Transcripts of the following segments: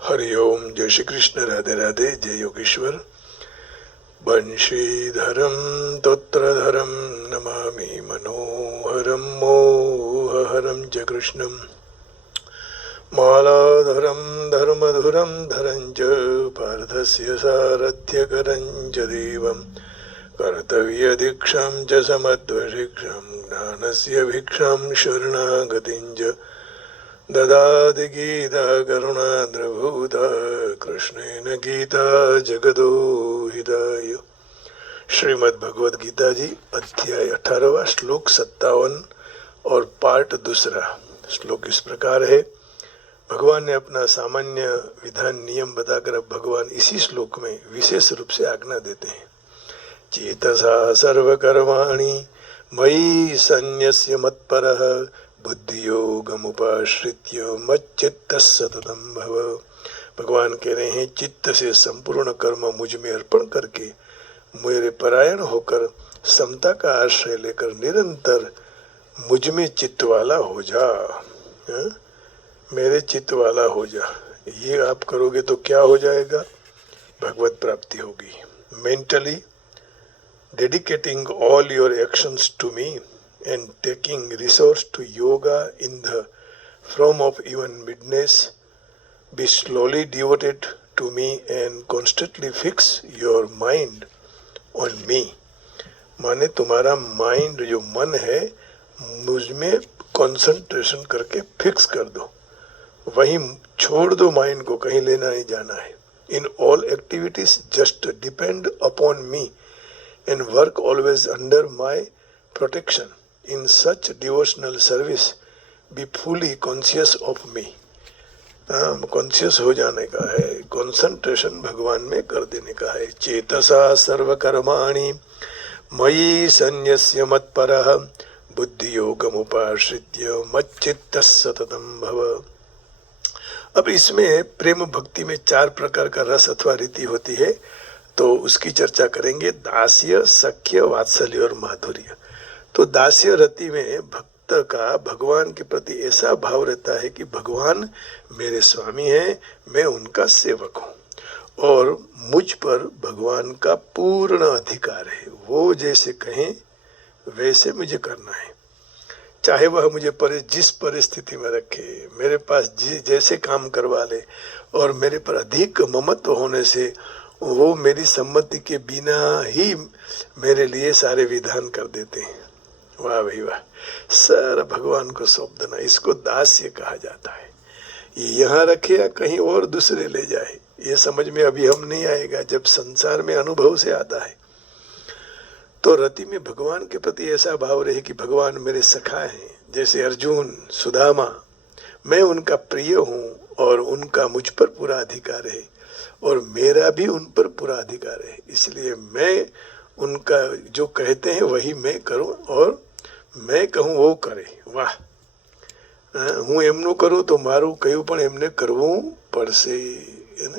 हरि ओम। जय श्री कृष्ण। राधे राधे। जय योगेश्वर। बंशीधरम तोत्रधरम नमामि मनोहरम मोहहरम च कृष्णम मालाधरम धर्मधुरम धरं च पार्थस्य सारथ्यकरं च देवं कर्तव्यदीक्षां च समद्वशिक्षां ज्ञानस्य भिक्षां शरणागतिं च ददाति गीता करुणाद्रभूता कृष्णेन गीता जगदो हिताय। श्रीमद् भगवद गीता जी अध्याय 18 श्लोक 57 और पार्ट दूसरा। श्लोक इस प्रकार है। भगवान ने अपना सामान्य विधान नियम बताकर अब भगवान इसी श्लोक में विशेष रूप से आज्ञा देते हैं। चेतसा सर्वकर्माणि मयि सन्न्यस्य मत्परः बुद्धियोगमुपाश्रित्य मच्चित्तः सततं भव। भगवान कह रहे हैं, चित्त से संपूर्ण कर्म मुझ में अर्पण करके मेरे परायण होकर समता का आश्रय लेकर निरंतर मुझ में चित्त वाला हो जा। मेरे चित्त वाला हो जा। ये आप करोगे तो क्या हो जाएगा? भगवत प्राप्ति होगी। Mentally dedicating all your actions to me and taking resource to yoga in the form of even midness, be slowly devoted to me and constantly fix your mind on me। माने तुम्हारा माइंड जो मन है मुझ में concentration करके fix कर दो, वहीं छोड़ दो माइंड को, कहीं लेना नहीं जाना है। In all activities just depend upon me and work always under my protection. In such devotional service, be fully conscious of me। Conscious हो जाने का है, कंसंट्रेशन भगवान में कर देने का है। चेतसा सर्वकर्माणि मयि सन्न्यस्य मत्परः बुद्धियोगमुपाश्रित्य मच्चित्तः सततं भव। अब इसमें प्रेम भक्ति में 4 प्रकार का रस अथवा रीति होती है, तो उसकी चर्चा करेंगे। दास्य, सख्य, वात्सल्य और माधुर्य। तो दास्य रति में भक्त का भगवान के प्रति ऐसा भाव रहता है कि भगवान मेरे स्वामी हैं, मैं उनका सेवक हूँ और मुझ पर भगवान का पूर्ण अधिकार है। वो जैसे कहें वैसे मुझे करना है, चाहे वह मुझे जिस परिस्थिति में रखे, मेरे पास जैसे काम करवा ले, और मेरे पर अधिक ममत्व होने से वो मेरी सम्मति के बिना ही मेरे लिए सारे विधान कर देते हैं। वाह भाई वाह। सारा भगवान को सौंप देना, इसको दास्य कहा जाता है। यहाँ रखे या कहीं और दूसरे ले जाए, ये समझ में अभी हम नहीं आएगा, जब संसार में अनुभव से आता है। तो रति में भगवान के प्रति ऐसा भाव रहे कि भगवान मेरे सखा हैं, जैसे अर्जुन, सुदामा, मैं उनका प्रिय हूँ और उनका मुझ पर पूरा अधिकार है और मेरा भी उन पर पूरा अधिकार है। इसलिए मैं उनका जो कहते हैं वही मैं करूं और मैं कहूं वो करे। वाह। હું એમનું કરું તો મારું કયું પણ એમને કરવું પડશે।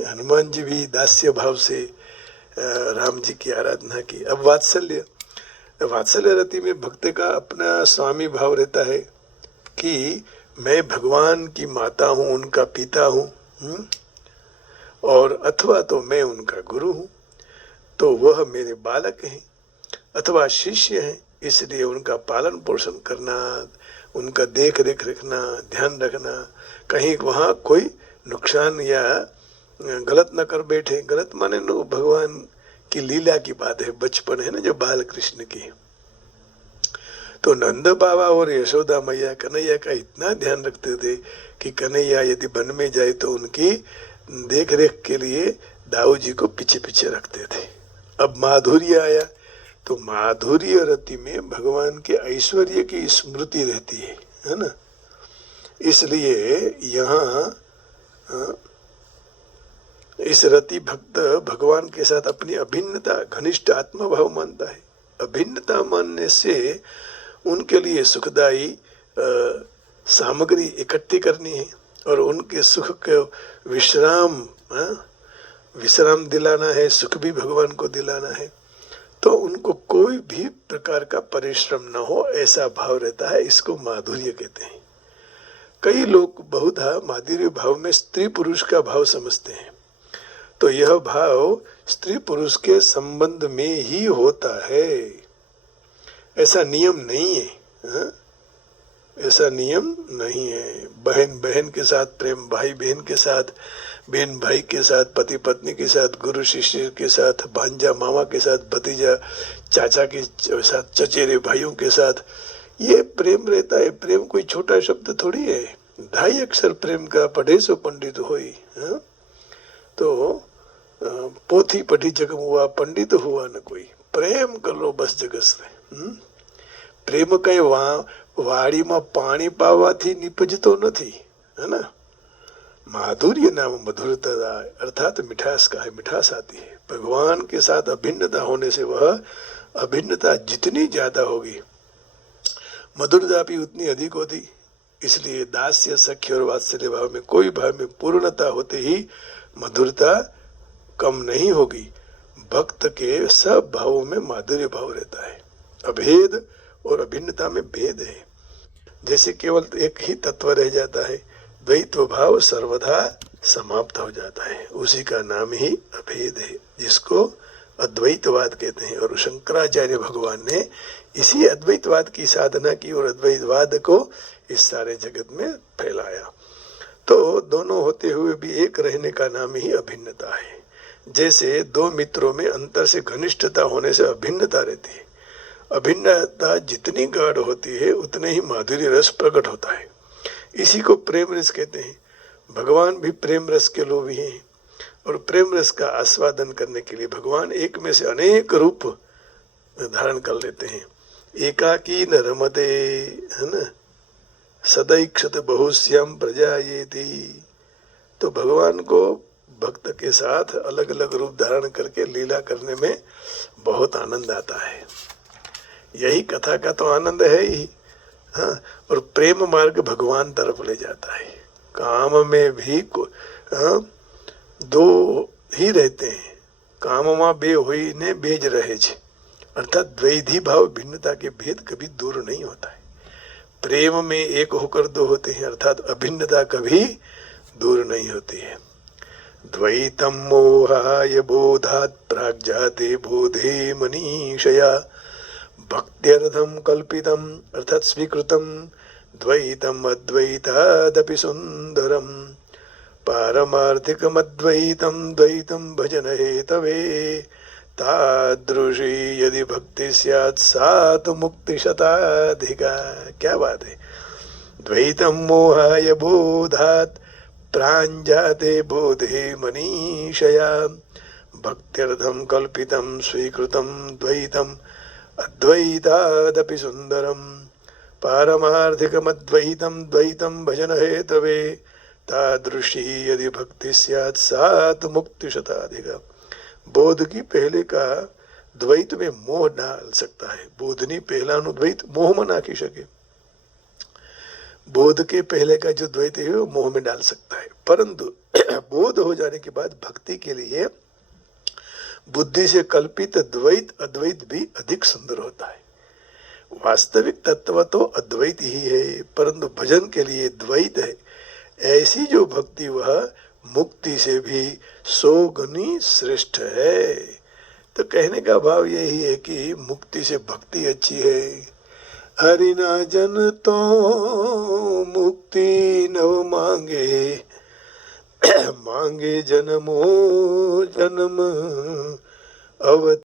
हनुमान जी भी दास्य भाव से राम जी की आराधना की। अब वात्सल्य, वात्सल्य रति में भक्त का अपना स्वामी भाव रहता है कि मैं भगवान की माता हूँ, उनका पिता हूँ, और अथवा तो मैं उनका गुरु हूँ, तो वह मेरे बालक हैं अथवा शिष्य हैं, इसलिए उनका पालन पोषण करना, उनका देख रेख रखना, ध्यान रखना, कहीं वहाँ कोई नुकसान या गलत न कर बैठे। गलत माने नो भगवान की लीला की बात है, बचपन है ना जो बाल कृष्ण की। तो नंद बाबा और यशोदा मैया कन्हैया का इतना ध्यान रखते थे कि कन्हैया यदि वन में जाए तो उनकी देख रेख के लिए दाऊ जी को पीछे पीछे रखते थे। अब माधुर्य आया, तो माधुर्य रति में भगवान के ऐश्वर्य की स्मृति रहती है ना। इसलिए यहाँ इस रति भक्त भगवान के साथ अपनी अभिन्नता, घनिष्ठ आत्मभाव मानता है। अभिन्नता मानने से उनके लिए सुखदायी सामग्री इकट्ठी करनी है और उनके सुख को विश्राम दिलाना है, सुख भी भगवान को दिलाना है। तो उनको कोई भी प्रकार का परिश्रम न हो, ऐसा भाव रहता है। इसको माधुर्य कहते हैं। कई लोग बहुधा माधुर्य भाव में स्त्री पुरुष का भाव समझते हैं, तो यह भाव स्त्री पुरुष के संबंध में ही होता है, ऐसा नियम नहीं है। हाँ? ऐसा नियम नहीं है। बहन बहन के साथ प्रेम, भाई बहन के साथ, बहन भाई के साथ, पति पत्नी के साथ, गुरु शिष्य के साथ, भांजा मामा के साथ, भतीजा चाचा के साथ, चचेरे भाइयों के साथ, ये प्रेम रहता है। प्रेम कोई छोटा शब्द थोड़ी है। 2.5 अक्षर प्रेम का पढ़े सो पंडित होई। हाँ? तो पोथी पढ़ी जगम हुआ, पंडित हुआ न कोई। प्रेम कर लो बस जगत से। प्रेम कई વાડીમાં પાણી પાવાથી નિપજતો નથી, है ना। माधुर्य नाम मधुरता अर्थात मिठास का है, मिठास आती है। भगवान के साथ अभिन्नता होने से वह अभिन्नता जितनी ज्यादा होगी, मधुरता भी उतनी अधिक होती। इसलिए दास्य, सख्य और वात्सल्य भाव में कोई भाव में पूर्णता होते ही मधुरता कम नहीं होगी। भक्त के सब भावों में माधुर्य भाव रहता है। अभेद और अभिन्नता में भेद है। जैसे केवल एक ही तत्व रह जाता है, द्वैत्व भाव सर्वथा समाप्त हो जाता है, उसी का नाम ही अभेद है, जिसको अद्वैतवाद कहते हैं। और शंकराचार्य भगवान ने इसी अद्वैतवाद की साधना की और अद्वैतवाद को इस सारे जगत में फैलाया। तो दोनों होते हुए भी एक रहने का नाम ही अभिन्नता है। जैसे दो मित्रों में अंतर से घनिष्ठता होने से अभिन्नता रहती है। अभिन्नता जितनी गाढ़ होती है उतने ही माधुर्य रस प्रकट होता है। इसी को प्रेम रस कहते हैं। भगवान भी प्रेम रस के लोभी हैं, और प्रेम रस का आस्वादन करने के लिए भगवान एक में से अनेक रूप धारण कर लेते हैं। एकाकी न रमते, है ना, सदैक्षत बहुश्याम प्रजायेति। तो भगवान को भक्त के साथ अलग अलग रूप धारण करके लीला करने में बहुत आनंद आता है। यही कथा का तो आनंद है ही। हाँ, और प्रेम मार्ग भगवान तरफ ले जाता है। काम में भी दो ही रहते हैं, काम में बे हुई ने बेज रहे छे, अर्थात द्वैधी भाव भिन्नता के भेद कभी दूर नहीं होता है। प्रेम में एक होकर दो होते हैं, अर्थात अभिन्नता कभी दूर नहीं होती है। द्वैतम मोहाय बोधात् प्राग्जाते बोधे मनीषया भक्त्यर्थम कल्पितम अर्थात स्वीकृतम द्वैतम अद्वैतादपि सुंदरम पारमार्थिकम अद्वैतम द्वैतम भजन हेतवे तादृशी यदि भक्ति स्यात् सा तो मुक्ति शताधिका। क्या बात है। द्वैतम मोहाय बोधात् प्राञ्जाते बोधे मनीषया भक्त्यर्थम कल्पितम स्वीकृतम द्वैतम अद्वैतादपि सुंदरम पारमार्थिकमद्वैतम द्वैतम भजन हेतवे तादृशी यदि भक्ति स्यात् सा तो मुक्ति शताधिका। बोध की पहले का द्वैत में मोह डाल सकता है। बोधनी पहलानु द्वैत मोह में नाखी सके। बोध के पहले का जो द्वैत है वो मोह में डाल सकता है, परंतु बोध हो जाने के बाद भक्ति के लिए बुद्धि से कल्पित द्वैत अद्वैत भी अधिक सुंदर होता है। वास्तविक तत्व तो अद्वैत ही है, परंतु भजन के लिए द्वैत है। ऐसी जो भक्ति वह मुक्ति से भी 100 गुनी श्रेष्ठ है। तो कहने का भाव यही है कि मुक्ति से भक्ति अच्छी है। हरि ना जन तो मुक्ति न मांगे, मांगे जन्मो जन्म अवत